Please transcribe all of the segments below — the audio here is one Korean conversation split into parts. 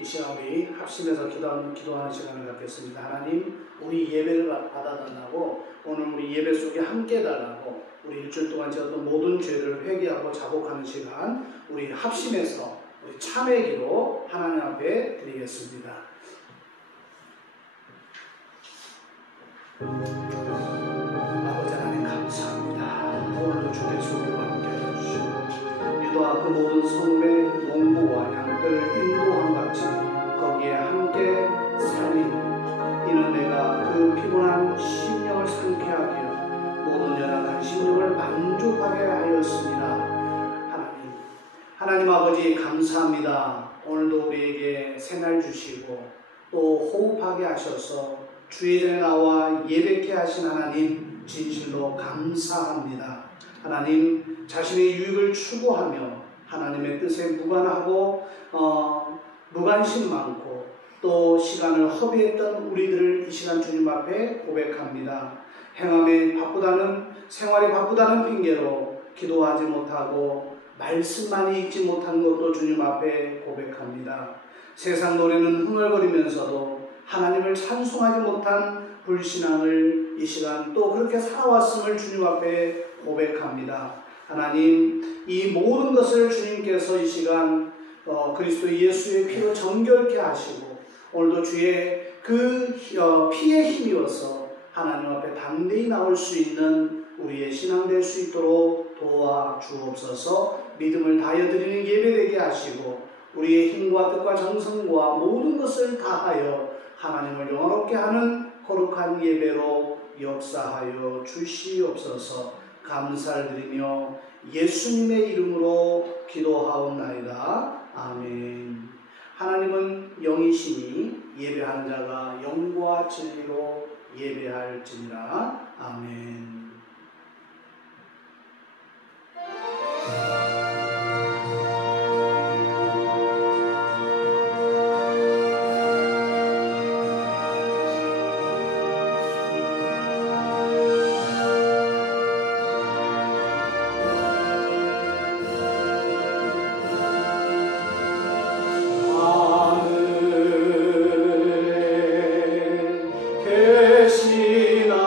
이 시간 우리 합심해서 기도하는 시간을 갖겠습니다. 하나님, 우리 예배를 받아달라고, 오늘 우리 예배 속에 함께 해달라고, 우리 일주일 동안 지었던 모든 죄를 회개하고 자복하는 시간, 우리 합심해서 우리 참회 기도 하나님 앞에 드리겠습니다. 아버지 하나님 감사합니다. 오늘도 주께서 우리와 함께 해주시고 유도와 그 모든 성읍의 농부와 양들을 인도한 같이 거기에 함께 살린 이는 내가 그 피곤한 심령을 상쾌하게 모든 연약한 심령을 만족하게 하였습니다. 하나님 아버지 감사합니다. 오늘도 우리에게 새날 주시고 또 호흡하게 하셔서 주의 전에 나와 예배케 하신 하나님 진실로 감사합니다. 하나님 자신의 유익을 추구하며 하나님의 뜻에 무관하고 무관심 많고 또 시간을 허비했던 우리들을 이 시간 주님 앞에 고백합니다. 행함에 바쁘다는 생활이 바쁘다는 핑계로 기도하지 못하고 말씀만이 읽지 못한 것도 주님 앞에 고백합니다. 세상 노래는 흥얼거리면서도 하나님을 찬송하지 못한 불신앙을 이 시간 또 그렇게 살아왔음을 주님 앞에 고백합니다. 하나님, 이 모든 것을 주님께서 이 시간 그리스도 예수의 피로 정결케 하시고 오늘도 주의 그 피에 힘입어서 하나님 앞에 담대히 나올 수 있는 우리의 신앙 될 수 있도록 도와주옵소서. 믿음을 다하여 드리는 예배되게 하시고 우리의 힘과 뜻과 정성과 모든 것을 다하여 하나님을 영화롭게 하는 거룩한 예배로 역사하여 주시옵소서. 감사를 드리며 예수님의 이름으로 기도하옵나이다. 아멘. 하나님은 영이시니 예배하는 자가 영과 진리로 예배할지니라. 아멘. 계시나무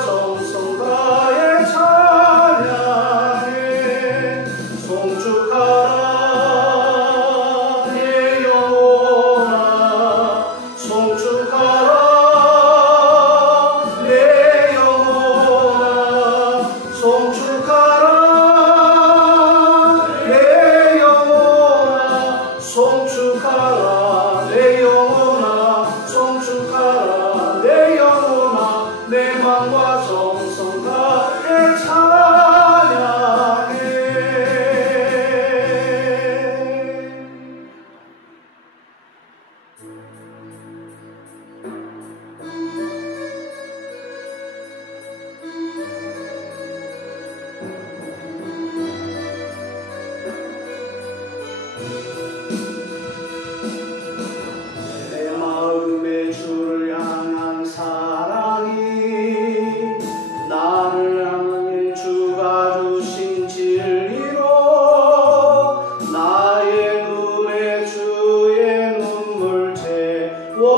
정성가에 찬양해 송축하라 내 영혼아 송축하라 내 영혼아 송축하라 내 영혼아 송축하라 내 영혼아 송축하라 내 영혼아 내 맘과 정성 다해 찬양해. 내 마음에 주를 향한 사랑이 나를 향해 주가 주신 진리로 나의 눈에 주의 눈물 채워주소서.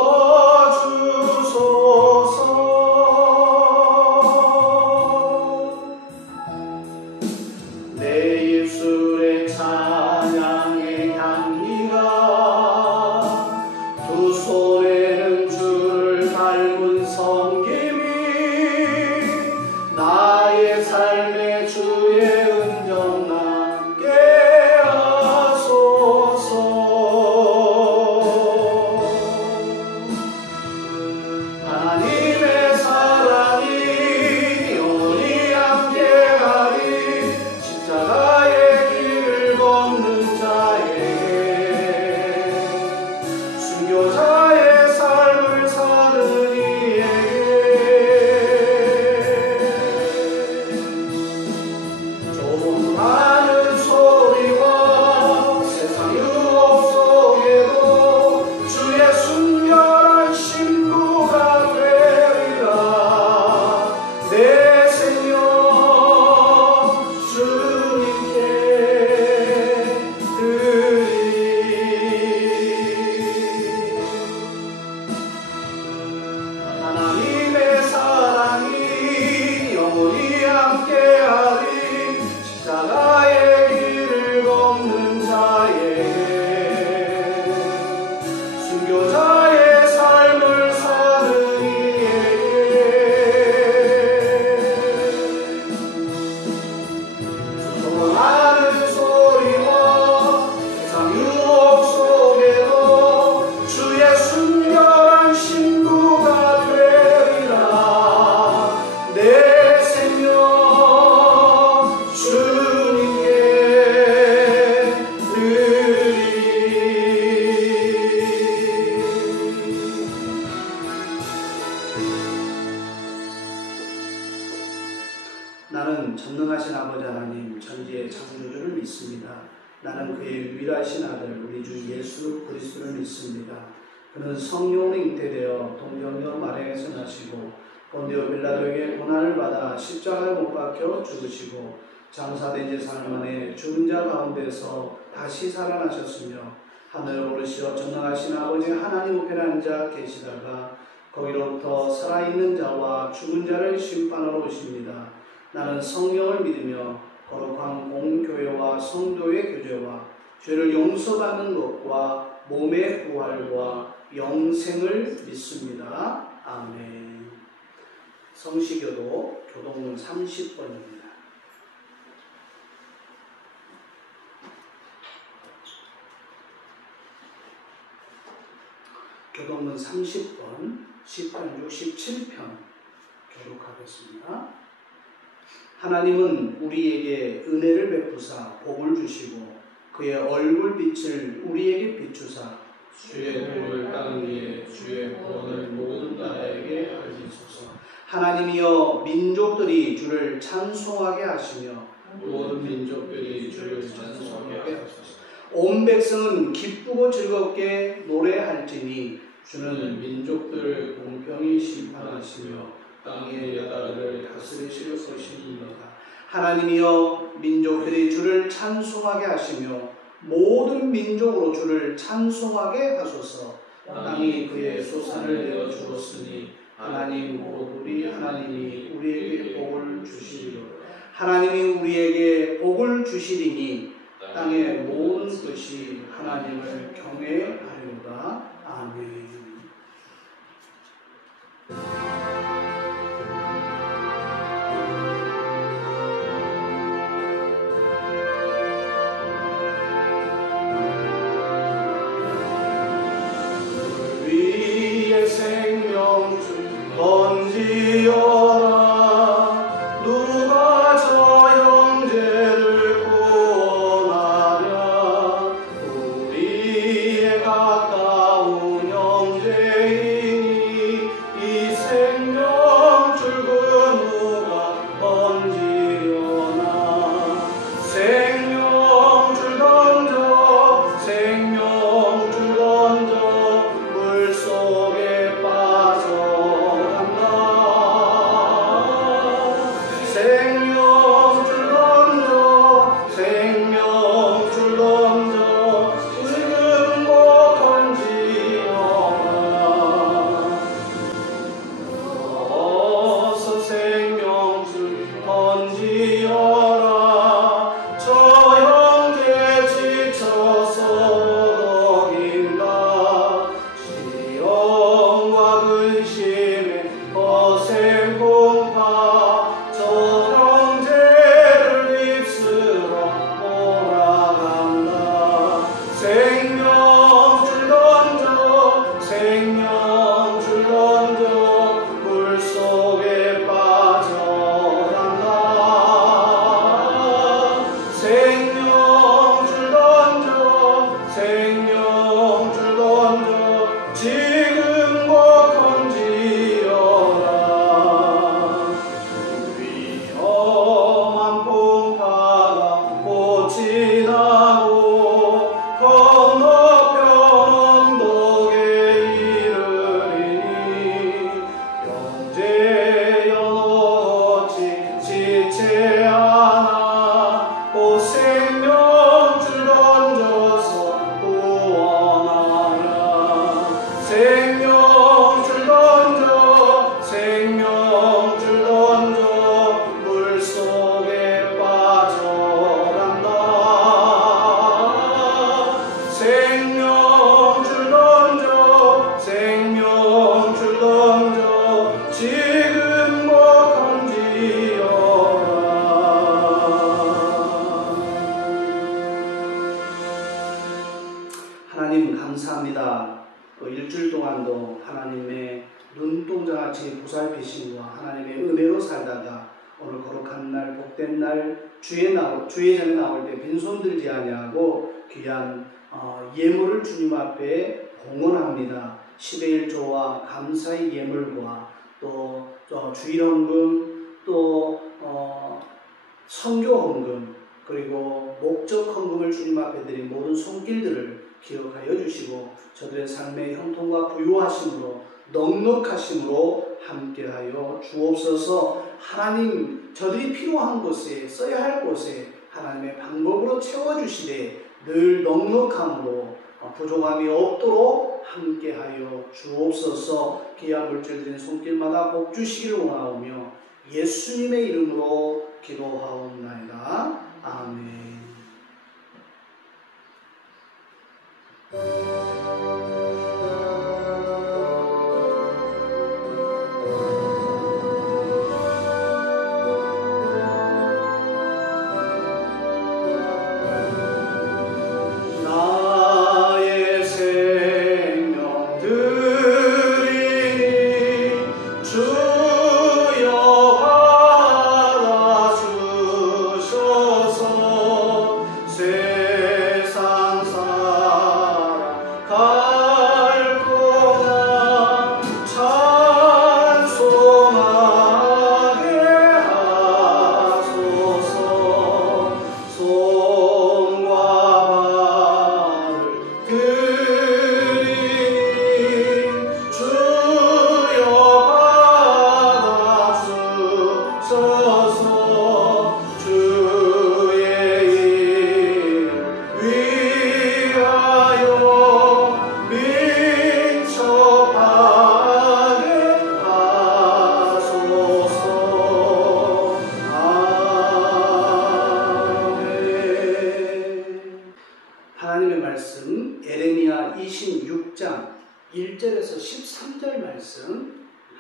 내 입술에 찬양의 향기가 두 손에는 주를 닮은 섬김이 나의 삶의 주의 음정 남게 하소서. 하나님의 사랑이 영원히 함께하리 십자가의 길을 걷는 자에게 순교자의 삶을 사는 이에게 조롱하는 소리와 세상 유혹 속에도 주의 순결한 신부가 되리라. 내 생명 주님께 드리. 하나님의 사랑이 영원히 함께하리 십자가의 길을 걷는 자에게 순교자의 삶을 사는 이에게 조롱하는 소리와 세상 유혹 속에도 주의 순결한 신부가 되리라. 내 생명 주님께 드리. 나는 전능하신 아버지 하나님 천지의 창조주를 믿습니다. 나는 그의 유일하신 아들 우리 주 예수 그리스도를 믿습니다. 그는 성령으로 잉태되어 동정녀 마리아에서 나시고 본디오 빌라도에게 고난을 받아 십자가에 못 박혀 죽으시고 장사된 지 4일 만에 죽은 자 가운데서 다시 살아나셨으며 하늘에 오르시어 전능하신 아버지 하나님 우편에 앉아 계시다가 거기로부터 살아있는 자와 죽은 자를 심판하러 오십니다. 나는 성령을 믿으며 거룩한 공교회와 성도의 교제와 죄를 용서받는 것과 몸의 부활과 영생을 믿습니다. 아멘. 성시교도 교동문 30번입니다. 교동문 30번, 10편 67편 교독하겠습니다. 하나님은 우리에게 은혜를 베푸사 복을 주시고 그의 얼굴빛을 우리에게 비추사 주의 도를 땅 위에 주의 구원을 모든 나라에게 알리소서. 하나님이여 민족들이 주를 찬송하게 하시며 모든 민족들이 주를 찬송하게 하소서. 온 백성은 기쁘고 즐겁게 노래할지니 주는 민족들을 공평히 심판하시며 땅의 나라를 다스리실 것입니다. 하나님이여 민족들이 주를 찬송하게 하시며 모든 민족으로 주를 찬송하게 하소서. 땅이 그의 소산을 내어 주었으니 하나님 곧 우리 하나님이 우리에게 복을 주시리로. 하나님이 우리에게 복을 주시리니 땅의 모든 것이 하나님을 경외하리로다. 아멘. 우리의 생명줄 던지어라. 누가 저 형제를 구원하랴. 우리의 가까운 형제이니 이 생명줄 그 누가 던지려나. 생명줄 던져 생명줄 던져 물속에 빠져간다. 생명줄 던져 생명줄 던져 지금 곧 던지어라. 어서 생명줄 던지어라. 저 형제 지쳐서 어긴다. 시험과 근심에 거센 공파 저 형제를 입술어 몰아간다. 생명줄 던져 생명줄 던져 물속에 빠져간다. 생명줄 던져 생명줄 던져 지금 곧 던지어라. 위험한 풍파가 곧 지나고 건너편 언덕에 이르리니 형제여 어찌 지체 않아. 곧 생명줄 던져서 구원하라. 생명줄 던져 생명줄 던져 물속에 빠져간다. 생명줄 던져 생명줄 던져 지금 곧 던지어라. 하나님 감사합니다. 또 일주일 동안도 하나님의 눈동자같이 보살피심과 하나님의 은혜로 살다가 오늘 거룩한 날 복된 날 주의 전에 나올 때 빈손 들지 아니하고 귀한 예물을 주님 앞에 봉헌합니다. 10의 1조와 감사의 예물과 또 주일헌금 또 선교헌금 그리고 목적헌금을 주님 앞에 드린 모든 손길들을 기억하여 주시고 저들의 삶의 형통과 부유하심으로 넉넉하심으로 함께하여 주옵소서. 하나님 저들이 필요한 곳에 써야 할 곳에 하나님의 방법으로 채워주시되 늘 넉넉함으로 부족함이 없도록 함께하여 주옵소서. 귀한 물질 드린 손길마다 복 주시기를 원하오며 예수님의 이름으로 기도하옵나이다. 아멘. 나의 생명 드리니 주여 받아주셔서 세상 사랑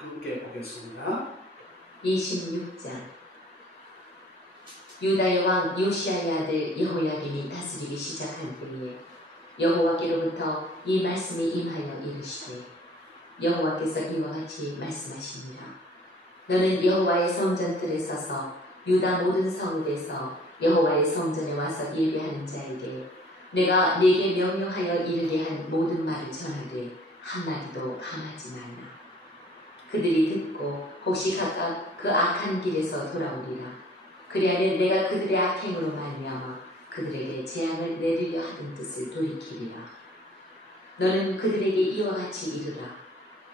함께 보겠습니다. 26장. 유다의 왕 요시야의 아들 여호야김이 다스리기 시작한 때에 여호와께로부터 이 말씀이 임하여 이르시되, 여호와께서 이와 같이 말씀하십니다. 너는 여호와의 성전들에 서서 유다 모든 성읍에서 여호와의 성전에 와서 예배하는 자에게 내가 네게 명령하여 이르게 한 모든 말을 전하되 한마디도 함하지 말라. 그들이 듣고 혹시 각각 그 악한 길에서 돌아오리라. 그리하면 내가 그들의 악행으로 말미암아 그들에게 재앙을 내리려 하던 뜻을 돌이키리라. 너는 그들에게 이와 같이 이르라.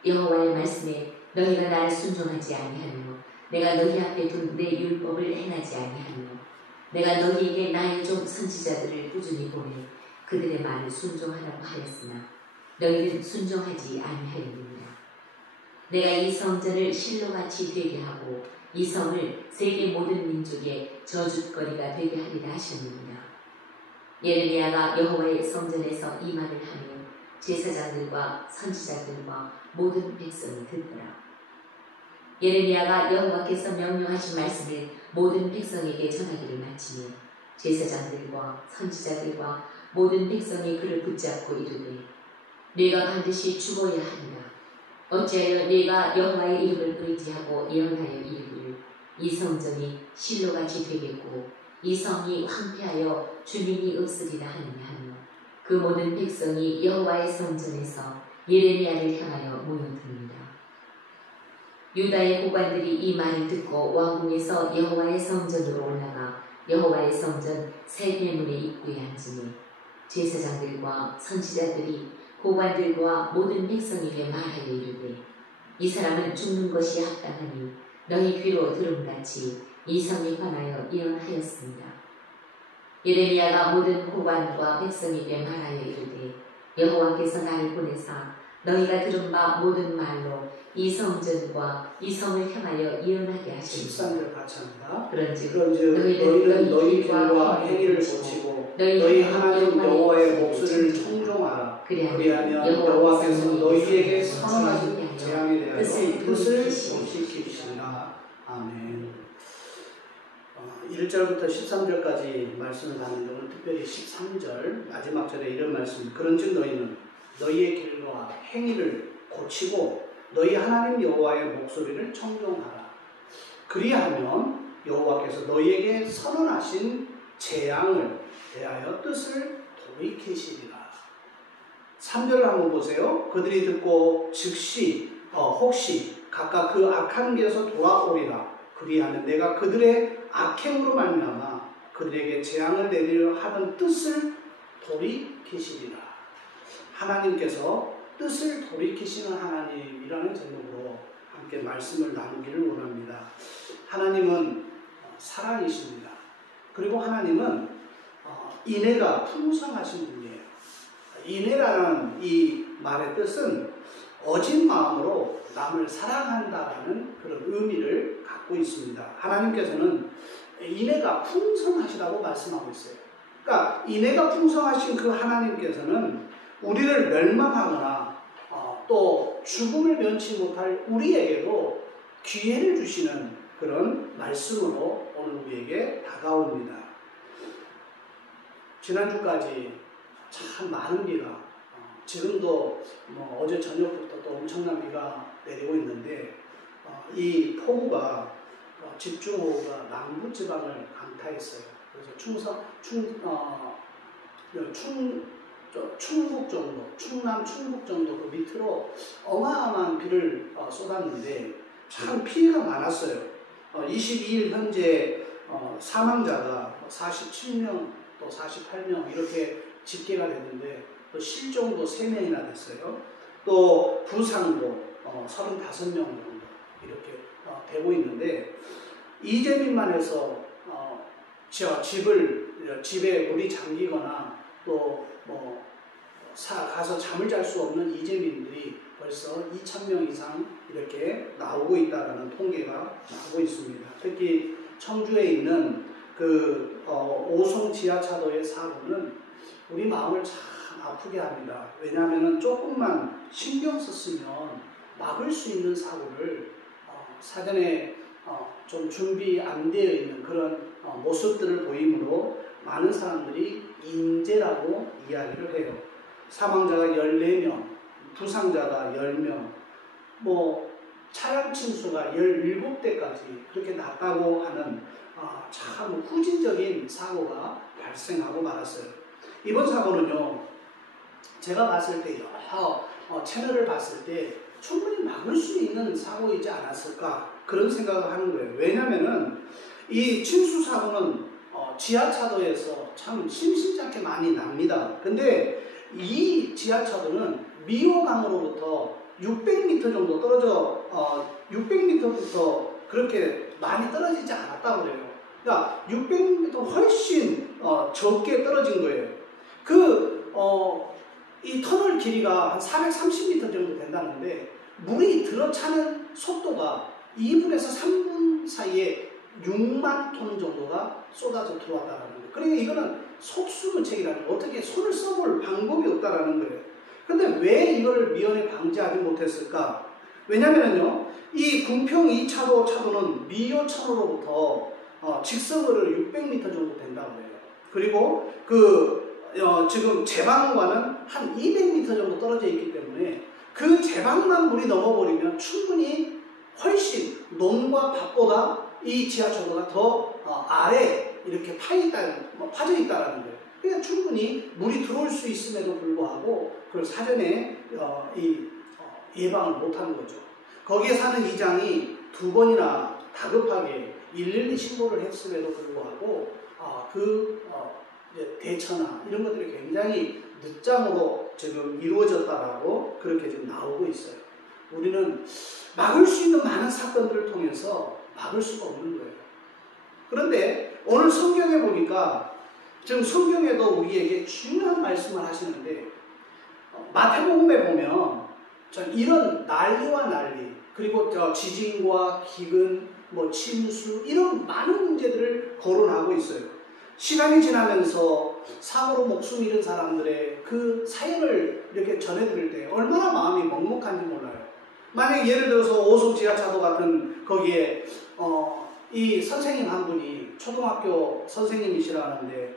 여호와의 말씀에 너희가 나를 순종하지 아니하며 내가 너희 앞에 둔 내 율법을 행하지 아니하며 내가 너희에게 나의 종 선지자들을 꾸준히 보내 그들의 말을 순종하라고 하였으나 너희는 순종하지 아니하였느니라. 내가 이 성전을 실로같이 되게 하고 이 성을 세계 모든 민족의 저주거리가 되게 하리라 하셨느니라. 예레미야가 여호와의 성전에서 이 말을 하며 제사장들과 선지자들과 모든 백성이 듣더라. 예레미야가 여호와께서 명령하신 말씀을 모든 백성에게 전하기를 마치며 제사장들과 선지자들과 모든 백성이 그를 붙잡고 이르되, 네가 반드시 죽어야 하리라. 어찌하여 네가 여호와의 이름을 의지하고 예언하여 이르기를 이 성전이 실로같이 되겠고 이 성이 황폐하여 주민이 없으리라 하느냐 하며 그 모든 백성이 여호와의 성전에서 예레미야를 향하여 모여듭니다. 유다의 고관들이 이 말을 듣고 왕궁에서 여호와의 성전으로 올라가 여호와의 성전 세배문의 입구에 앉으니 제사장들과 선지자들이 고관들과 모든 백성에게 말하여 이르되, 이 사람은 죽는 것이 합당하니 너희 귀로 들음같이 이 성에 관하여 예언하였습니다. 예레미야가 모든 고관과 백성에게 말하여 이르되, 여호와께서 나를 보내사 너희가 들은 바 모든 말로 이 성전과 이 성을 향하여 예언하게 하시니라. 13절 같이 합니다. 그런즉 너희는 너희 길과 행위를 고치고 너희 하나님 여호와의 목소리를 청종하라. 그리하면 여호와께서 너희에게 선언하신 재앙에 대하여 뜻을 돌이키시리라. 아멘. 1절부터 13절까지 말씀을 나누는 오늘 특별히 13절 마지막 절에 이런 말씀. 그런즉 너희는 너희의 길과 행위를 고치고 너희 하나님 여호와의 목소리를 청종하라. 그리하면 여호와께서 너희에게 선언하신 재앙을 대하여 뜻을 돌이키시리라. 3절을 한번 보세요. 그들이 듣고 즉시 혹시 각각 그 악한 길에서 돌아오리라. 그리하면 내가 그들의 악행으로 말미암아 그들에게 재앙을 내리려 하던 뜻을 돌이키시리라. 하나님께서 뜻을 돌이키시는 하나님이라는 제목으로 함께 말씀을 나누기를 원합니다. 하나님은 사랑이십니다. 그리고 하나님은 인애가 풍성하신 분이에요. 인애라는 이 말의 뜻은 어진 마음으로 남을 사랑한다라는 그런 의미를 갖고 있습니다. 하나님께서는 인애가 풍성하시다고 말씀하고 있어요. 그러니까 인애가 풍성하신 그 하나님께서는 우리를 멸망하거나 또 죽음을 면치 못할 우리에게도 기회를 주시는 그런 말씀으로 오늘 우리에게 다가옵니다. 지난주까지 참 많은 비가 지금도 어제 저녁부터 또 엄청난 비가 내리고 있는데 이 폭우가 집중호우가 남부지방을 강타했어요. 그래서 충북 정도, 충남 충북 정도 그 밑으로 어마어마한 비를 쏟았는데 참 피해가 많았어요. 22일 현재 사망자가 47명 또 48명 이렇게 집계가 됐는데 또 실종도 3명이나 됐어요. 또 부상도 35명 정도 이렇게 되고 있는데 이재민만 해서 집에 물이 잠기거나 또 가서 잠을 잘 수 없는 이재민들이 벌써 2,000명 이상 이렇게 나오고 있다는 통계가 나오고 있습니다. 특히 청주에 있는 그 오송 지하차도의 사고는 우리 마음을 참 아프게 합니다. 왜냐하면 조금만 신경 썼으면 막을 수 있는 사고를 사전에 좀 준비 안 되어 있는 그런 모습들을 보이므로 많은 사람들이 인재라고 이야기를 해요. 사망자가 14명, 부상자가 10명, 뭐 차량 침수가 17대까지 그렇게 났다고 하는 참 후진적인 사고가 발생하고 말았어요. 이번 사고는요, 제가 봤을 때 여러 채널을 봤을 때 충분히 막을 수 있는 사고이지 않았을까 그런 생각을 하는 거예요. 왜냐면은 이 침수 사고는 지하차도에서 참 심심찮게 많이 납니다. 근데 이 지하차도는 미호강으로부터 600m 정도 떨어져 600m부터 그렇게 많이 떨어지지 않았다고 그래요. 그러니까 600m 훨씬 적게 떨어진 거예요. 이 터널 길이가 한 430m 정도 된다는데 물이 들어차는 속도가 2분에서 3분 사이에 6만 톤 정도가 쏟아져 들어왔다는 거예요. 그러니까 이거는 속수무책이라는 거예요. 어떻게 손을 써볼 방법이 없다라는 거예요. 근데 왜 이거를 미연에 방지하지 못했을까? 왜냐면은요, 이 궁평 2차도 차도는 미호천으로부터 직선거리로 600m 정도 된다고 해요. 그리고 지금 제방과는 한 200m 정도 떨어져 있기 때문에 그 제방만 물이 넘어버리면 충분히 훨씬 논과 밭보다 이 지하철도가 더 아래 이렇게 파져 있다라는 거예요. 그러니까 충분히 물이 들어올 수 있음에도 불구하고 그걸 사전에 예방을 못하는 거죠. 거기에 사는 이장이 2번이나 다급하게 112 신고를 했음에도 불구하고 대처나 이런 것들이 굉장히 늦잠으로 지금 이루어졌다라고 그렇게 지금 나오고 있어요. 우리는 막을 수 있는 많은 사건들을 통해서 막을 수가 없는 거예요. 그런데 오늘 성경에 보니까 지금 성경에도 우리에게 중요한 말씀을 하시는데 마태복음에 보면 이런 난리와 난리 그리고 지진과 기근, 침수 이런 많은 문제들을 거론하고 있어요. 시간이 지나면서 사고로 목숨 잃은 사람들의 그 사연을 이렇게 전해드릴 때 얼마나 마음이 먹먹한지 몰라요. 만약 예를 들어서 오송 지하차도 같은 거기에 이 선생님 한 분이 초등학교 선생님이시라는데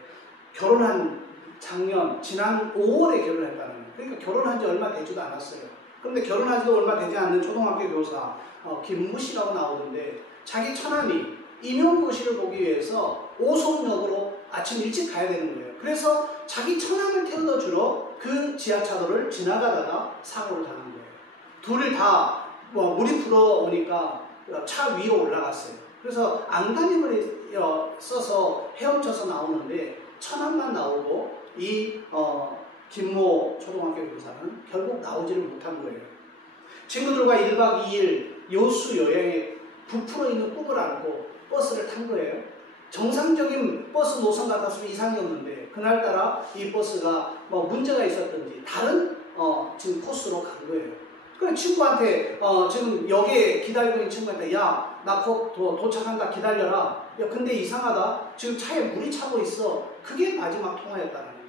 결혼한 지난 5월에 결혼했다는 거예요. 그러니까 결혼한 지 얼마 되지도 않았어요. 그런데 결혼하지도 얼마 되지 않는 초등학교 교사 김무 씨라고 나오던데 자기 처남이 임용고시를 보기 위해서 오송역으로 아침 일찍 가야 되는 거예요. 그래서 자기 처남을 태워다 주러 그 지하차도를 지나가다가 사고를 당한 거예요. 둘을 다 물이 불어오니까 차 위로 올라갔어요. 그래서 안간힘을 써서 헤엄쳐서 나오는데 처남만 나오고 이 김모 초등학교 교사는 결국 나오지를 못한 거예요. 친구들과 1박 2일 여수 여행에 부풀어 있는 꿈을 안고 버스를 탄 거예요. 정상적인 버스 노선 같았으면 이상이 없는데 그날따라 이 버스가 문제가 있었던지 다른 지금 코스로 간 거예요. 그래 친구한테 지금 역에 기다리고 있는 친구한테 야, 나 곧 도착한다 기다려라. 야, 근데 이상하다. 지금 차에 물이 차고 있어. 그게 마지막 통화였다는 거예요.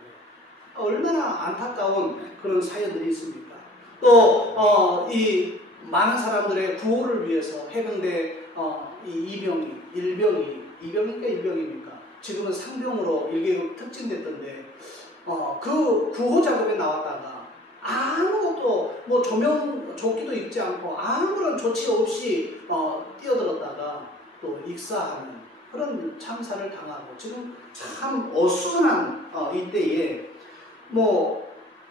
얼마나 안타까운 그런 사연들이 있습니까? 또 이 많은 사람들의 구호를 위해서 해병대 이 2병입니까 1병입니까? 지금은 상병으로 1계급 특진됐던데 그 구호 작업에 나왔다가 아무것도 조끼도 입지 않고 아무런 조치 없이 뛰어들었다가 또 익사하는 그런 참사를 당하고 지금 참 어수선한 이때에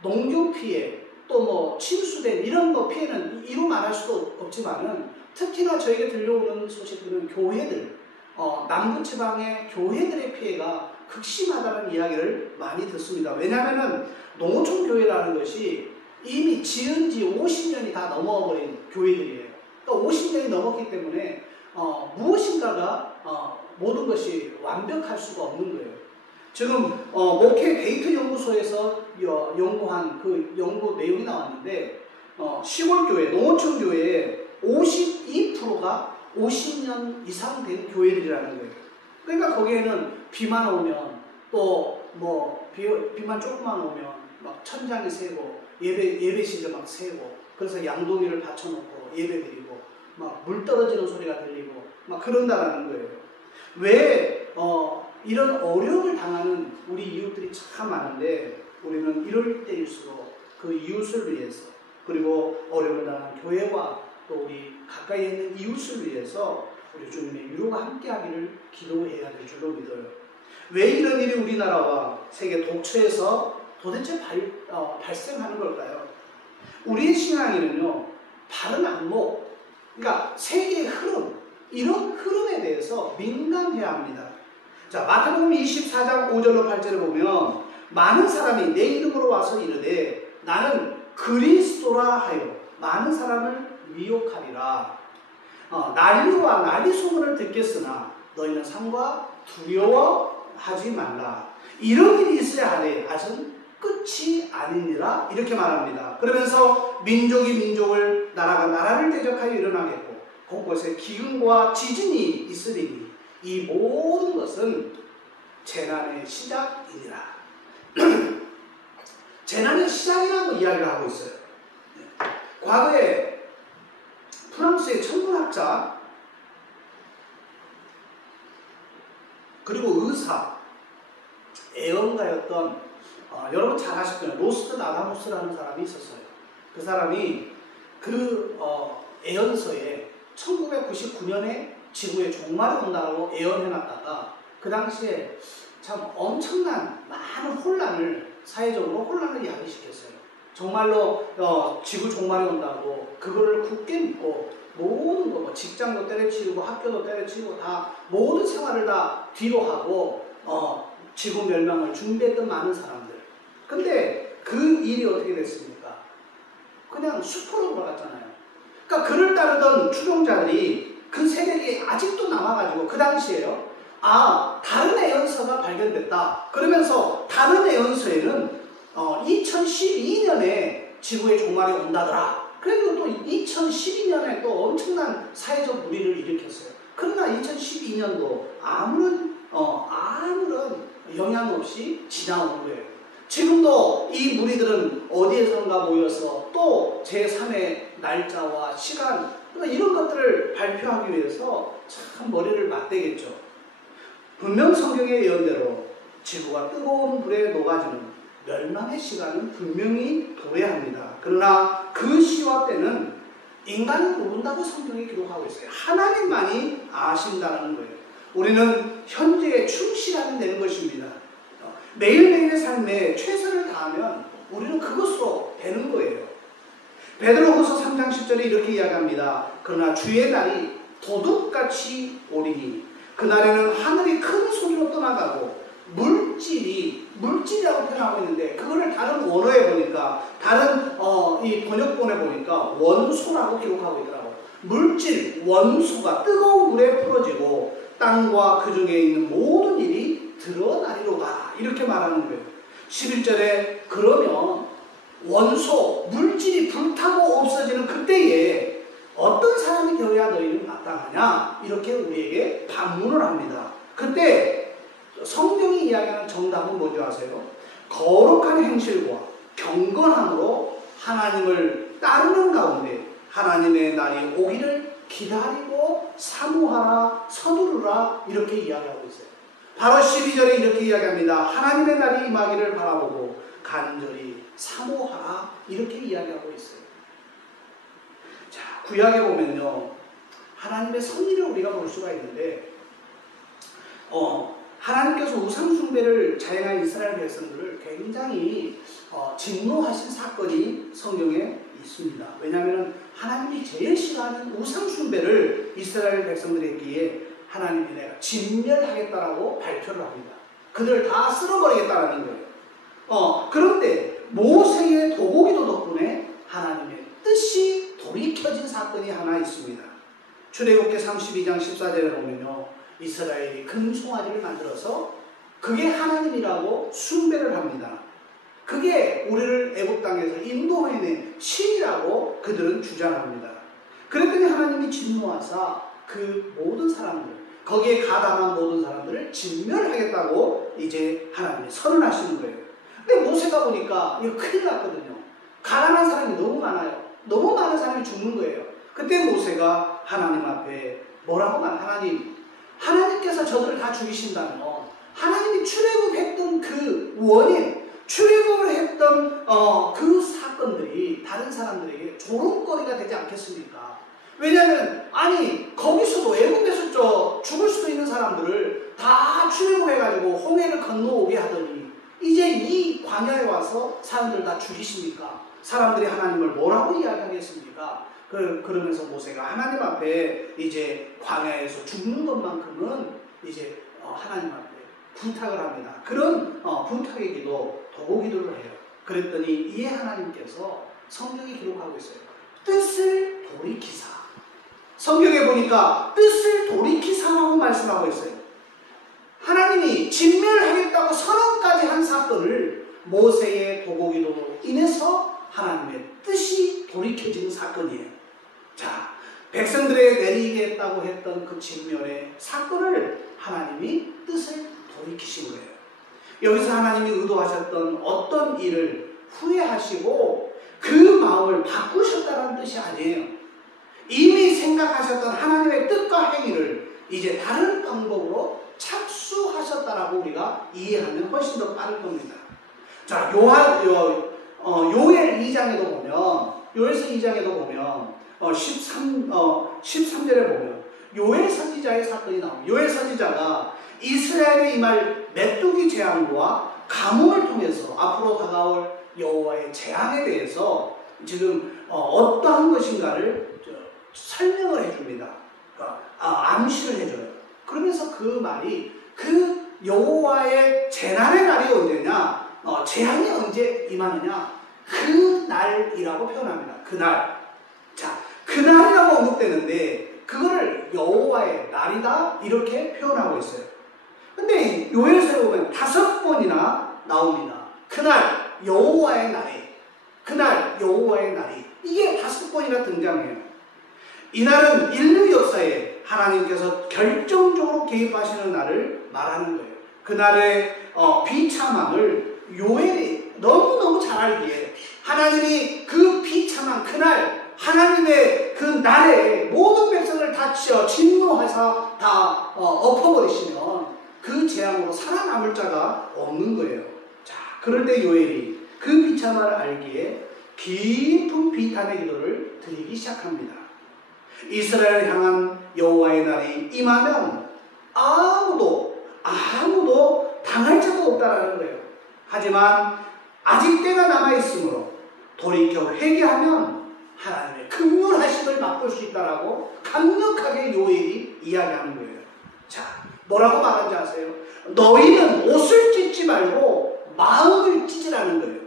농교 피해 또 침수된 이런 피해는 이루 말할 수도 없지만은 특히나 저에게 들려오는 소식들은 교회들 남부지방의 교회들의 피해가 극심하다는 이야기를 많이 듣습니다. 왜냐하면 농어촌교회라는 것이 이미 지은 지 50년이 다 넘어버린 교회들이에요. 그러니까 50년이 넘었기 때문에 무엇인가가 모든 것이 완벽할 수가 없는 거예요. 지금 목회 데이트 연구소에서 연구한 그 연구 내용이 나왔는데 시골교회, 농어촌교회의 52%가 50년 이상 된 교회들이라는 거예요. 그러니까 거기에는 비만 오면 또 비만 조금만 오면 막 천장이 새고 예배 시절 막 새고 그래서 양동이를 받쳐놓고 예배드리고 막 물 떨어지는 소리가 들리고 막 그런다라는 거예요. 왜 이런 어려움을 당하는 우리 이웃들이 참 많은데 우리는 이럴 때일수록 그 이웃을 위해서 그리고 어려움을 당하는 교회와 또 우리 가까이 있는 이웃을 위해서 우리 주님의 위로가 함께하기를 기도해야 될 줄로 믿어요. 왜 이런 일이 우리나라와 세계 독처에서 도대체 발생하는 걸까요? 우리의 신앙에는요, 바른 안목, 그러니까 세계의 흐름, 이런 흐름에 대해서 민감해야 합니다. 자, 마태복음 24장 5절로 8절을 보면 많은 사람이 내 이름으로 와서 이르되 나는 그리스도라 하여 많은 사람을 미혹하리라. 난리와 난리 소문을 듣겠으나 너희는 삼가 두려워하지 말라. 이런 일이 있어야 하되 아직은 끝이 아니니라 이렇게 말합니다. 그러면서 민족이 민족을 나라가 나라를 대적하여 일어나겠고 곳곳에 기근과 지진이 있으리니 이 모든 것은 재난의 시작이니라. 재난의 시작이라고 이야기를 하고 있어요. 과거에 프랑스의 천문학자 그리고 의사, 애언가였던 여러분 잘 아실 거예요. 노스트라다무스라는 사람이 있었어요. 그 사람이 그 애언서에 1999년에 지구에 종말이 온다고 애언해놨다가 그 당시에 참 엄청난 많은 혼란을 사회적으로 혼란을 야기시켰어요. 정말로 지구 종말이 온다고 그거를 굳게 믿고 모든 거 직장도 때려치우고 학교도 때려치우고 다 모든 생활을 다 뒤로 하고 지구 멸망을 준비했던 많은 사람들. 근데 그 일이 어떻게 됐습니까? 그냥 숲으로 돌아갔잖아요. 그러니까 그를 따르던 추종자들이 그 세력이 아직도 남아가지고 그 당시에요. 다른 애언서가 발견됐다. 그러면서 다른 애언서에는 2012년에 지구의 종말이 온다더라. 그래도 또 2012년에 또 엄청난 사회적 물의를 일으켰어요. 그러나 2012년도 아무런 영향 없이 지나온 거예요. 지금도 이 무리들은 어디에선가 모여서 또 제3의 날짜와 시간 이런 것들을 발표하기 위해서 참 머리를 맞대겠죠. 분명 성경의 예언대로 지구가 뜨거운 불에 녹아지는 멸망의 시간은 분명히 도래합니다. 그러나 그 시와 때는 인간이 모른다고 성경이 기록하고 있어요. 하나님만이 아신다는 거예요. 우리는 현재에 충실하면 되는 것입니다. 매일매일의 삶에 최선을 다하면 우리는 그것으로 되는 거예요. 베드로후서 3장 10절에 이렇게 이야기합니다. 그러나 주의 날이 도둑같이 오리니 그날에는 하늘이 큰 소리로 떠나가고 물질이라고 표현하고 있는데 그거를 다른 원어에 보니까 다른 이 번역본에 보니까 원소라고 기록하고 있더라고요. 물질, 원소가 뜨거운 물에 풀어지고 땅과 그 중에 있는 모든 일이 드러나리로다 이렇게 말하는 거예요. 11절에 그러면 원소, 물질이 불타고 없어지는 그때에 어떤 사람이 되어야 너희는 마땅하냐 이렇게 우리에게 반문을 합니다. 그때 성경이 이야기하는 정답은 뭔지 아세요? 거룩한 행실과 경건함으로 하나님을 따르는 가운데 하나님의 날이 오기를 기다리고 사모하라 서두르라 이렇게 이야기하고 있어요. 바로 12절에 이렇게 이야기합니다. 하나님의 날이 임하기를 바라보고 간절히 사모하라 이렇게 이야기하고 있어요. 자, 구약에 보면요 하나님의 섭리를 우리가 볼 수가 있는데 하나님께서 우상숭배를 자행한 이스라엘 백성들을 굉장히 진노하신 사건이 성경에 있습니다. 왜냐하면 하나님이 제일 싫어하는 우상숭배를 이스라엘 백성들에게 하나님이 내가 진멸하겠다라고 발표를 합니다. 그들을 다 쓸어버리겠다라는 거예요. 그런데 모세의 도고기도 덕분에 하나님의 뜻이 돌이켜진 사건이 하나 있습니다. 출애굽기 32장 14절에 보면요 이스라엘이 금송아지를 만들어서 그게 하나님이라고 숭배를 합니다. 그게 우리를 애굽 땅에서 인도해낸 신이라고 그들은 주장합니다. 그랬더니 하나님이 진노하사 그 모든 사람들 거기에 가담한 모든 사람들을 진멸하겠다고 이제 하나님이 선언하시는 거예요. 근데 모세가 보니까 이거 큰일 났거든요. 가난한 사람이 너무 많아요. 너무 많은 사람이 죽는 거예요. 그때 모세가 하나님 앞에 뭐라고 말? 하나님께서 저들을 다 죽이신다면 하나님이 출애굽했던 그 원인, 출애굽을 했던 그 사건들이 다른 사람들에게 조롱거리가 되지 않겠습니까? 왜냐하면 거기서도 애굽에서 죽을 수도 있는 사람들을 다 출애굽해가지고 홍해를 건너오게 하더니 이제 이 광야에 와서 사람들 다 죽이십니까? 사람들이 하나님을 뭐라고 이야기하겠습니까? 그러면서 모세가 하나님 앞에 이제 광야에서 죽는 것만큼은 이제 하나님 앞에 부탁을 합니다. 그런 부탁의 기도, 도구 기도를 해요. 그랬더니 이에 하나님께서 성경에 기록하고 있어요. 뜻을 돌이키사. 성경에 보니까 뜻을 돌이키사라고 말씀하고 있어요. 하나님이 진멸하겠다고 선언까지 한 사건을 모세의 도구 기도로 인해서 하나님의 뜻이 돌이켜지는 사건이에요. 자, 백성들에 내리겠다고 했던 그 진멸의 사건을 하나님이 뜻을 돌이키신 거예요. 여기서 하나님이 의도하셨던 어떤 일을 후회하시고 그 마음을 바꾸셨다는 뜻이 아니에요. 이미 생각하셨던 하나님의 뜻과 행위를 이제 다른 방법으로 착수하셨다라고 우리가 이해하면 훨씬 더 빠를 겁니다. 자, 요엘 2장에도 보면, 요엘서 2장에도 보면 13절에 보면 요엘 선지자의 사건이 나옵니다. 요엘 선지자가 이스라엘에 임할 메뚜기 재앙과 가뭄을 통해서 앞으로 다가올 여호와의 재앙에 대해서 지금 어떠한 것인가를 설명을 해줍니다. 그러니까 암시를 해줘요. 그러면서 그 말이 그 여호와의 재난의 날이 언제냐, 재앙이 언제 임하느냐, 그 날이라고 표현합니다. 그 날. 자, 그 날이라고 언급되는데 그거를 여호와의 날이다 이렇게 표현하고 있어요. 근데 요엘서에 보면 5번이나 나옵니다. 그날 여호와의 날이, 그날 여호와의 날이, 이게 5번이나 등장해요. 이날은 인류 역사에 하나님께서 결정적으로 개입하시는 날을 말하는 거예요. 그날의 비참함을 요엘이 너무너무 잘 알기에 하나님이 그 비참한 그날, 하나님의 그 날에 모든 백성을 다 진노하사 다 엎어버리시면 그 재앙으로 살아남을 자가 없는 거예요. 자, 그럴 때 요엘이 그 비참함을 알기에 깊은 비탄의 기도를 드리기 시작합니다. 이스라엘을 향한 여호와의 날이 임하면 아무도 당할 자가 없다라는 거예요. 하지만 아직 때가 남아있으므로 돌이켜 회개하면 하나님의 긍휼하심을 맛볼 수 있다라고 강력하게 요엘이 이야기하는 거예요. 자, 뭐라고 말하는지 아세요? 너희는 옷을 찢지 말고 마음을 찢으라는 거예요.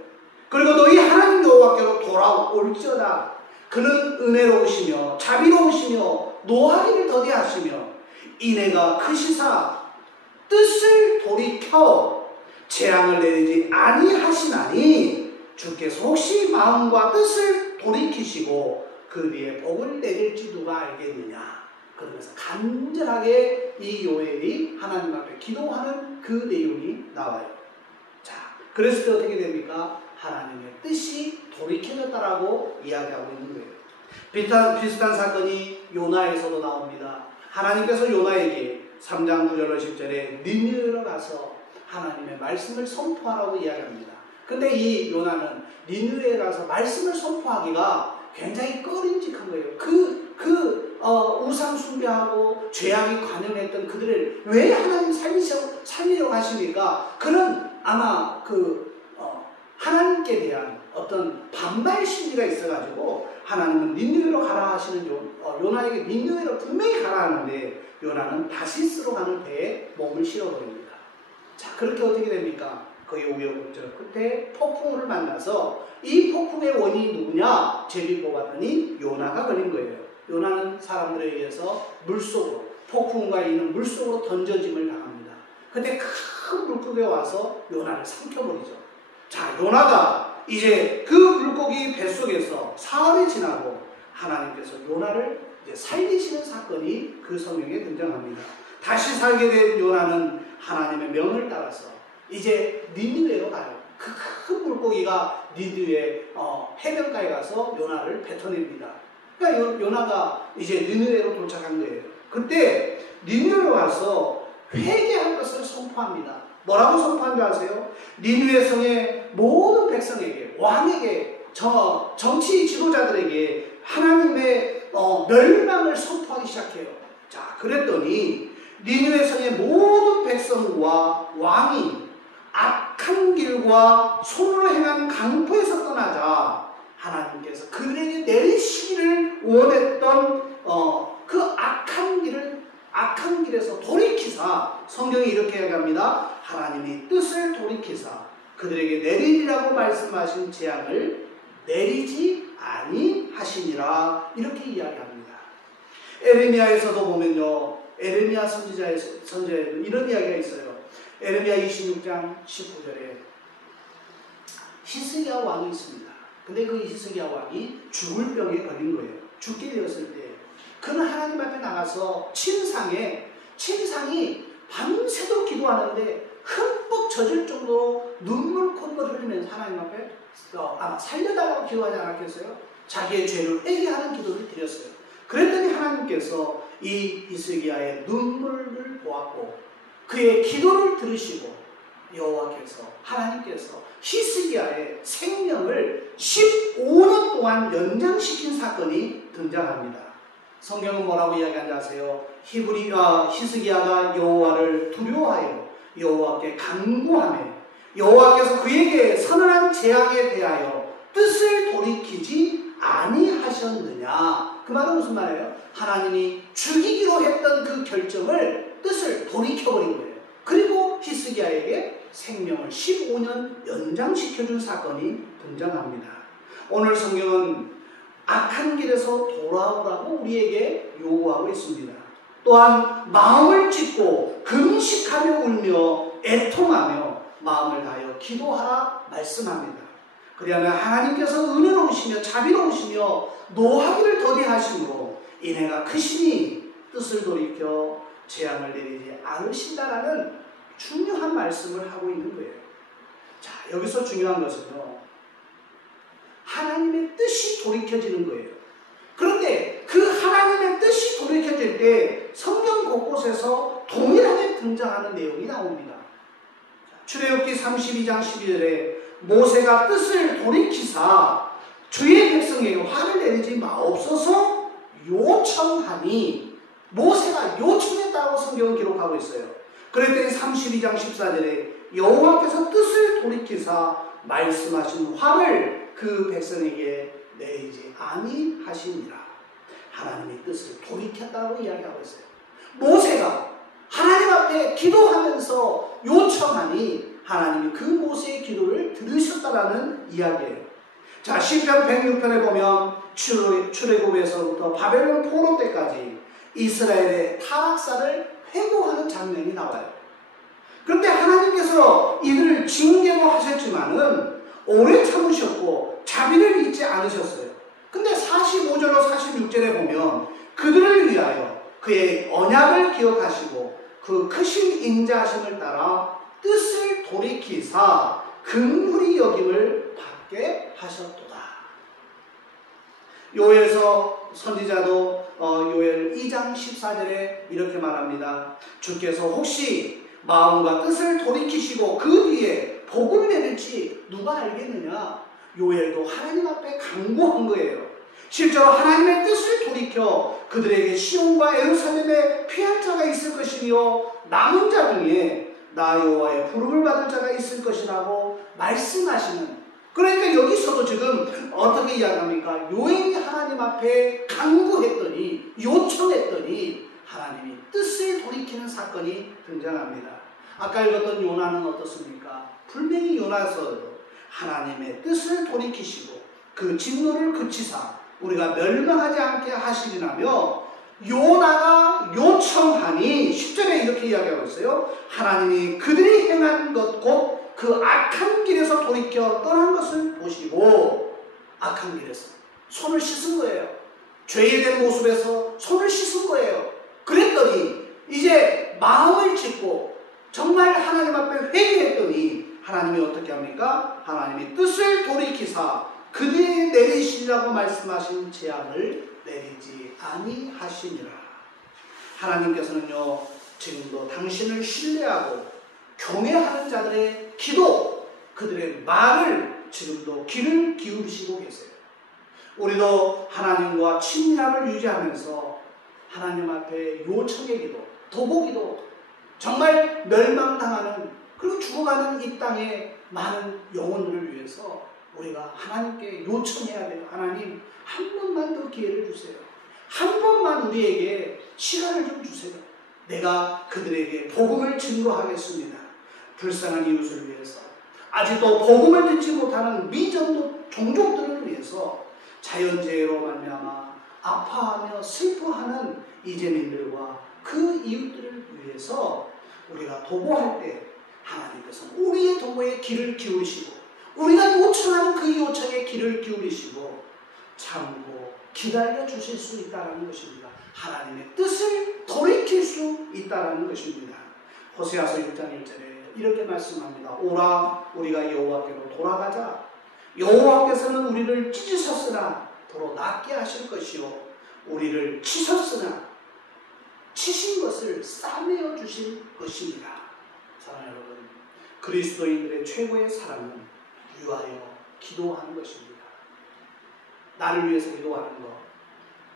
그리고 너희 하나님 여호와께로 돌아올지어다. 그는 은혜로우시며 자비로우시며 노하기를 더디하시며 인애가 크시사 뜻을 돌이켜 재앙을 내리지 아니하시나니 주께서 혹시 마음과 뜻을 돌이키시고 그 뒤에 복을 내릴지 누가 알겠느냐. 그러면서 간절하게 이 요엘이 하나님 앞에 기도하는 그 내용이 나와요. 자, 그랬을 때 어떻게 됩니까? 하나님의 뜻이 돌이켜졌다라고 이야기하고 있는 거예요. 비슷한 사건이 요나에서도 나옵니다. 하나님께서 요나에게 3장 9절로 10절에 니느웨로 가서 하나님의 말씀을 선포하라고 이야기합니다. 근데 이 요나는 니느웨에 가서 말씀을 선포하기가 굉장히 꺼림직한 거예요. 우상 숭배하고 죄악이 관영했던 그들을 왜 하나님 살리려고 하십니까? 그런 아마 하나님께 대한 어떤 반발 심리가 있어가지고 하나님은 니느웨로 가라 하시는 요나에게 니느웨로 분명히 가라 하는데 요나는 다시스로 가는 배에 몸을 실어버립니다. 자, 그렇게 어떻게 됩니까? 거의 우여곡절 끝에 폭풍우를 만나서 이 폭풍의 원인이 누구냐? 제비 뽑았더니 요나가 걸린 거예요. 요나는 사람들에 의해서 물속으로, 폭풍우가 있는 물속으로 던져짐을 당합니다. 근데 큰 물고기에 와서 요나를 삼켜버리죠. 자, 요나가 이제 그 물고기 뱃속에서 사흘이 지나고 하나님께서 요나를 이제 살리시는 사건이 그 성경에 등장합니다. 다시 살게 된 요나는 하나님의 명을 따라서 이제 니느웨로 가요. 그 큰 물고기가 니느웨 해변가에 가서 요나를 뱉어냅니다. 그러니까 요나가 이제 니느웨로 도착한 거예요. 그때 니느웨로 와서 회개할 것을 선포합니다. 뭐라고 선포한 줄 아세요? 니느웨 성의 모든 백성에게, 왕에게, 정치 지도자들에게 하나님의 멸망을 선포하기 시작해요. 자, 그랬더니 니느웨 성의 모든 백성과 왕이 악한 길과 손으로 행한 강포에서 떠나자 하나님께서 그들에게 내리시기를 원했던 그 악한 길에서 돌이키사, 성경이 이렇게 얘기합니다. 하나님이 뜻을 돌이키사 그들에게 내리리라고 말씀하신 재앙을 내리지 아니하시니라, 이렇게 이야기합니다. 에레미야에서도 보면요, 에레미야 선지자에도 이런 이야기가 있어요. 에레미야 26장 19절에 히스기야 왕이 있습니다. 근데 그 히스기야 왕이 죽을 병에 걸린 거예요. 죽게 되었을 때 그는 하나님 앞에 나가서 침상이 밤새도록 기도하는데 흠뻑 젖을 정도로 눈물 콧물 흘리면서 하나님 앞에 아마 살려달라고 기도하지 않았겠어요? 자기의 죄를 회개하는 기도를 드렸어요. 그랬더니 하나님께서 이 히스기야의 눈물을 보았고 그의 기도를 들으시고 여호와께서, 하나님께서 히스기야의 생명을 15년 동안 연장시킨 사건이 등장합니다. 성경은 뭐라고 이야기하는지 아세요? 히스기야가 여호와를 두려워하여 여호와께 간구하며 여호와께서 그에게 서늘한 재앙에 대하여 뜻을 돌이키지 아니하셨느냐. 그 말은 무슨 말이에요? 하나님이 죽이기로 했던 그 결정을, 뜻을 돌이켜버린 거예요. 그리고 히스기야에게 생명을 15년 연장시켜준 사건이 등장합니다. 오늘 성경은 악한 길에서 돌아오라고 우리에게 요구하고 있습니다. 또한 마음을 찢고 금식하며 울며 애통하며 마음을 다하여 기도하라 말씀합니다. 그리하면 하나님께서 은혜로우시며 자비로우시며 노하기를 더디하심으로 인애가 크시니 뜻을 돌이켜 재앙을 내리지 않으신다라는 중요한 말씀을 하고 있는 거예요. 자, 여기서 중요한 것은요, 하나님의 뜻이 돌이켜지는 거예요. 그런데 그 하나님의 뜻이 돌이켜질 때 성경 곳곳에서 동일하게 등장하는 내용이 나옵니다. 출애굽기 32장 12절에 모세가 뜻을 돌이키사 주의 백성에게 화를 내리지 마옵소서 요청하니, 모세가 요청했다고 성경은 기록하고 있어요. 그랬더니 32장 14절에 여호와께서 뜻을 돌이키사 말씀하신 화를 그 백성에게 내리지 아니하시니라. 하나님의 뜻을 돌이켰다고 이야기하고 있어요. 모세가 하나님 앞에 기도하면서 요청하니 하나님이 그 모세의 기도를 들으셨다라는 이야기예요. 자, 시편 106편에 보면 출애굽에서부터 바벨론 포로 때까지 이스라엘의 타락사를 회고하는 장면이 나와요. 그런데 하나님께서 이들을 징계도 하셨지만은 오래 참으셨고 자비를 잊지 않으셨어요. 근데 45절로 46절에 보면 그들을 위하여 그의 언약을 기억하시고 그 크신 인자하심을 따라 뜻을 돌이키사 긍휼히 여김을 받게 하셨도다. 요엘서 선지자도 요엘 2장 14절에 이렇게 말합니다. 주께서 혹시 마음과 뜻을 돌이키시고 그 뒤에 복을 내릴지 누가 알겠느냐. 요엘도 하나님 앞에 간구한 거예요. 실제로 하나님의 뜻을 돌이켜 그들에게 시온과 예루살렘에 피할 자가 있을 것이며 남은 자 중에 나 여호와의 부름을 받을 자가 있을 것이라고 말씀하시는, 그러니까 여기서도 지금 어떻게 이야기합니까? 요엘이 하나님 앞에 간구했더니, 요청했더니 하나님이 뜻을 돌이키는 사건이 등장합니다. 아까 읽었던 요나는 어떻습니까? 분명히 요나서도 하나님의 뜻을 돌이키시고 그 진노를 그치사 우리가 멸망하지 않게 하시리라며 요나가 요청하니 10절에 이렇게 이야기하고 있어요. 하나님이 그들이 행한 것 곧 그 악한 길에서 돌이켜 떠난 것을 보시고, 악한 길에서 손을 씻은 거예요. 죄에 대한 모습에서 손을 씻은 거예요. 그랬더니 이제 마음을 찢고 정말 하나님 앞에 회개했더니 하나님이 어떻게 합니까? 하나님이 뜻을 돌이키사 그들에게 내리시려고 말씀하신 재앙을 내리지 아니하시니라. 하나님께서는요, 지금도 당신을 신뢰하고 경외하는 자들의 기도, 그들의 말을 지금도 귀를 기울이시고 계세요. 우리도 하나님과 친밀함을 유지하면서 하나님 앞에 요청의 기도, 도보기도, 정말 멸망당하는 그리고 죽어가는 이 땅의 많은 영혼들을 위해서 우리가 하나님께 요청해야 돼요. 하나님, 한 번만 더 기회를 주세요. 한 번만 우리에게 시간을 좀 주세요. 내가 그들에게 복음을 증거하겠습니다. 불쌍한 이웃을 위해서, 아직도 복음을 듣지 못하는 미전도 종족들을 위해서, 자연재해로 말미암아 아파하며 슬퍼하는 이재민들과 그 이웃들을 위해서 우리가 도보할 때 하나님께서 우리의 도보에 귀를 기울이시고, 우리가 요청하는 그 요청에 귀를 기울이시고 참고 기다려 주실 수 있다는 것입니다. 하나님의 뜻을 돌이킬 수 있다는 것입니다. 호세아서 6장 1절에 이렇게 말씀합니다. 오라, 우리가 여호와께로 돌아가자. 여호와께서는 우리를 찢으셨으나 도로 낫게 하실 것이요, 우리를 치셨으나 치신 것을 싸매어 주실 것입니다. 사랑하는 여러분, 그리스도인들의 최고의 사랑은 위하여 기도하는 것입니다. 나를 위해서 기도하는 것,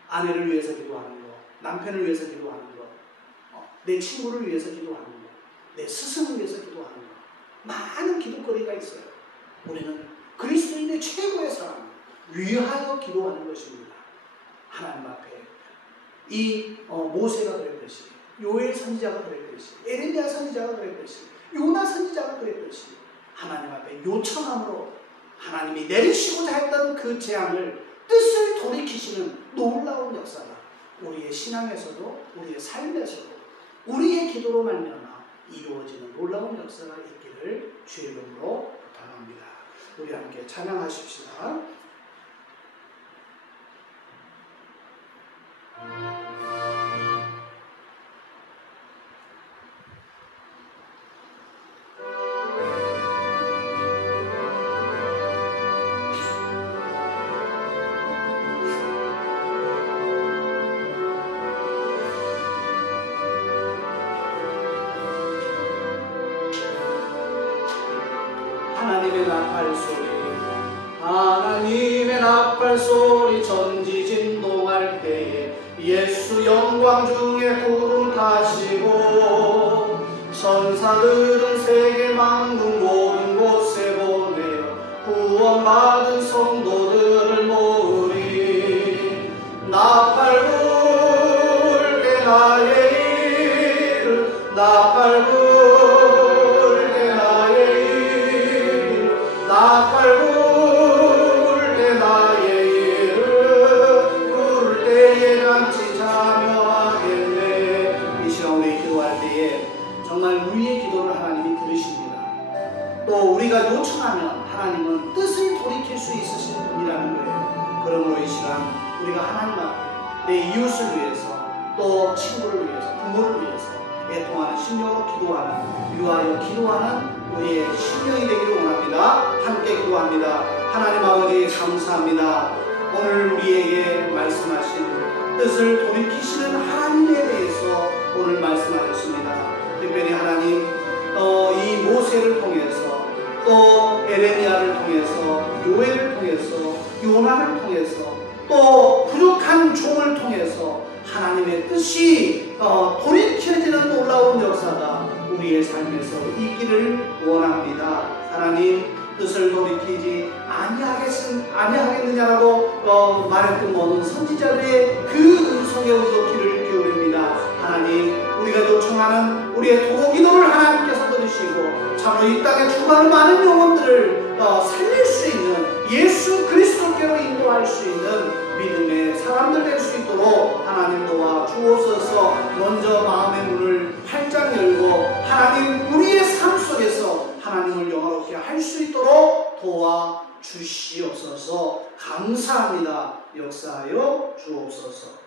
아내를 위해서 기도하는 것, 남편을 위해서 기도하는 것, 내 친구를 위해서 기도하는 것, 내 스승을 위해서 기도하는 것, 많은 기도거리가 있어요. 우리는 그리스도인의 최고의 사랑, 위하여 기도하는 것입니다. 하나님 앞에 이 모세가 그랬듯이, 요엘 선지자가 그랬듯이, 에레미야 선지자가 그랬듯이, 요나 선지자가 그랬듯이 하나님 앞에 요청함으로 하나님이 내리시고자 했던 그 재앙을, 뜻을 돌이키시는 놀라운 역사가 우리의 신앙에서도 우리의 삶에서도 우리의 기도로 말미암아 이루어지는 놀라운 역사가 있기를 주의 이름으로 부탁합니다. 우리 함께 찬양하십시다. 하나님의 나팔 소리, 하나님의 나팔 소리 전지 진동할 때에 예수 영광 중에 구름 타시고 천사들은 세계 만국 모든 곳에 보내어 구원받은 성도들을 모으리. 나팔 불 때 나의 이름, 나팔 불 나팔 부를 때 나의 이름 부를 때에 같이 참여하겠네. 이 시간 우리 기도할 때에 정말 우리의 기도를 하나님이 들으십니다. 또 우리가 요청하면 하나님은 뜻을 돌이킬 수 있으신 분이라는 거예요. 그러므로 이 시간 우리가 하나님 앞에 내 이웃을 위해서, 또 친구를 위해서, 부모를 위해서 애통하는 심령으로 기도하는, 위하여 기도하는 우리의 심령이 되기를 원합니다. 함께 기도합니다. 하나님 아버지 감사합니다. 오늘 우리에게 말씀하신 뜻을 돌이키시는 하나님에 대해서 오늘 말씀하셨습니다. 특별히 하나님, 이 모세를 통해서, 또 에레미야를 통해서, 요엘을 통해서, 요나를 통해서, 또 부족한 종을 통해서 하나님의 뜻이 돌이켜지는 놀라운 역사가 우리의 삶에서 있기를 원합니다. 하나님, 뜻을 돌이키지 아니하겠느냐라고 말했던 모든 선지자들의 그 음성에 우리도 귀를 기울입니다. 하나님, 우리가 요청하는 우리의 도기도를 하나님께서 들으시고 참으로 이 땅에 죽어가는 많은 영혼들을 살릴 수 있는, 예수 그리스도께로 인도할 수 있는 믿음의 사람들 될 수 있도록 하나님 도와 주옵소서. 먼저 마음의 문을 활짝 열고 하나님, 우리의 삶 속에서 하나님을 영화롭게 할 수 있도록 도와 주시옵소서. 감사합니다. 역사하여 주옵소서.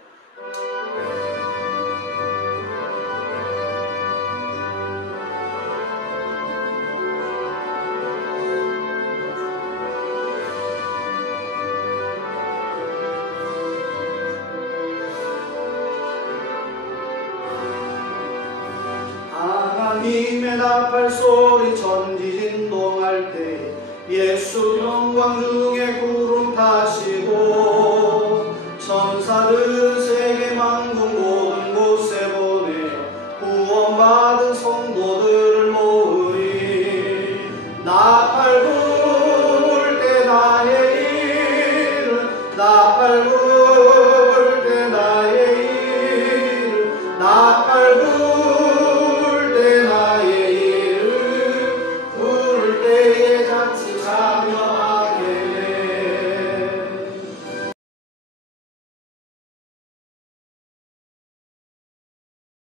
나팔 소리 천지진동할 때 예수 영광 중에 구름 타시고 천사들 세계 만국 모든 곳에 보내어 구원받은 성도들을 모으리. 나팔 불 때 나의 이름 나팔 불